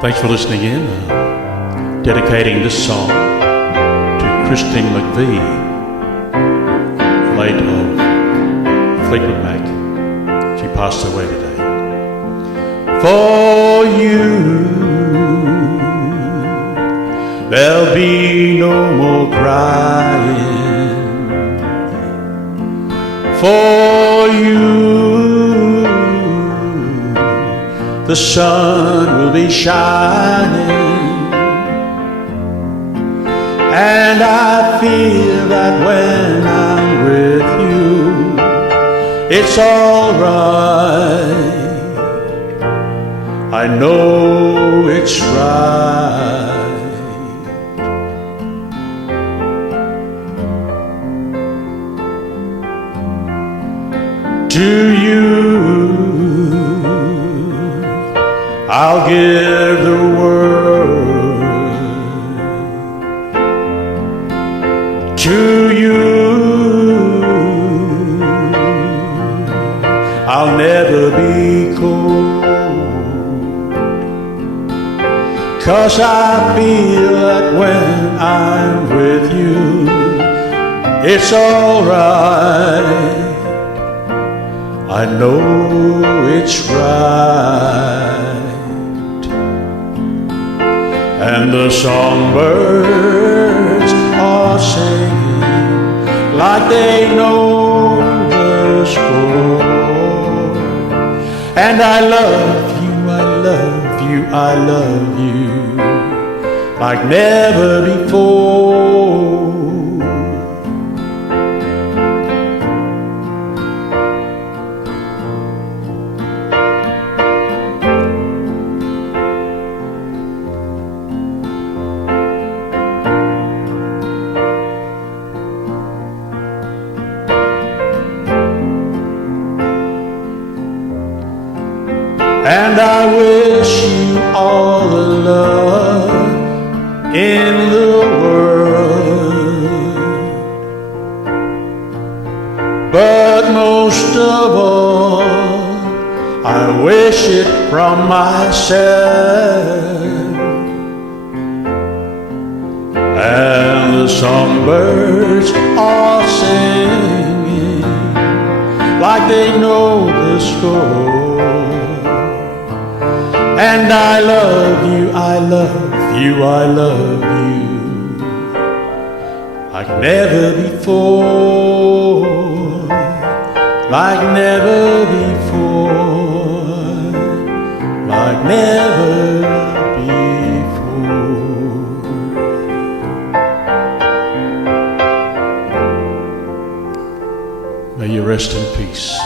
Thanks for listening in. Dedicating this song to Christine McVie, late of FleetwoodMac. She passed away today. For you, there'll be no more crying. For you, the sun will be shining, and I feel that when I'm with you, it's all right. I know it's right. To you, I'll give the world. To you, I'll never be cold, 'cause I feel that when I'm with you, it's all right. I know it's right. And the songbirds are singing like they know the score. And I love you, I love you, I love you like never before. And I wish you all the love in the world, but most of all, I wish it from myself. And the songbirds are singing like they know the score. And I love you, I love you, I love you like never before, like never before, like never before. May you rest in peace.